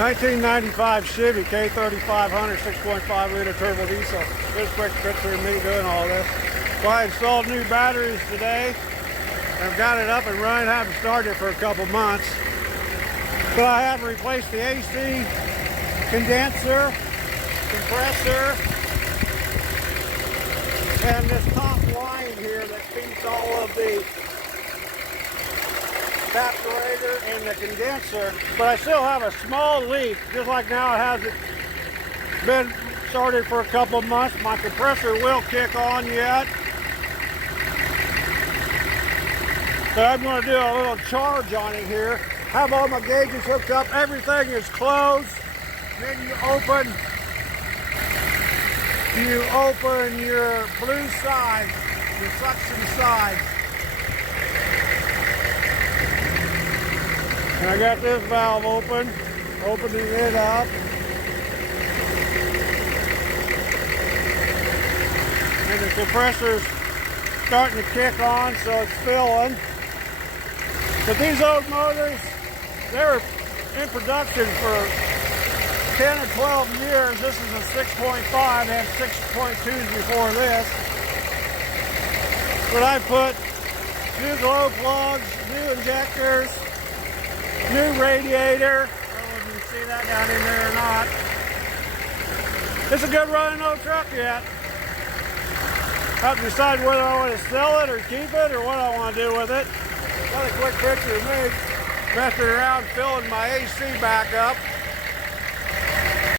1995 Chevy K3500 6.5 liter turbo diesel. Here's a quick picture of me doing all this. Well, I installed new batteries today. I've got it up and running. I haven't started it for a couple months. But I have replaced the AC condenser, compressor, and this top line here that feeds all of the evaporator and the condenser. But I still have a small leak, just like now it hasn't been started for a couple of months. My compressor will kick on yet. So I'm going to do a little charge on it here. Have all my gauges hooked up. Everything is closed. Then you open your blue side, your suction side. And I got this valve opening it up. And the compressor's starting to kick on, so it's filling. But these old motors, they were in production for 10 or 12 years. This is a 6.5, they had 6.2s before this. But I put new glow plugs, new injectors, new radiator. I don't know if you can see that down in there or not. It's a good running old truck yet. I have to decide whether I want to sell it or keep it or what I want to do with it. Got a quick picture of me messing around filling my AC back up.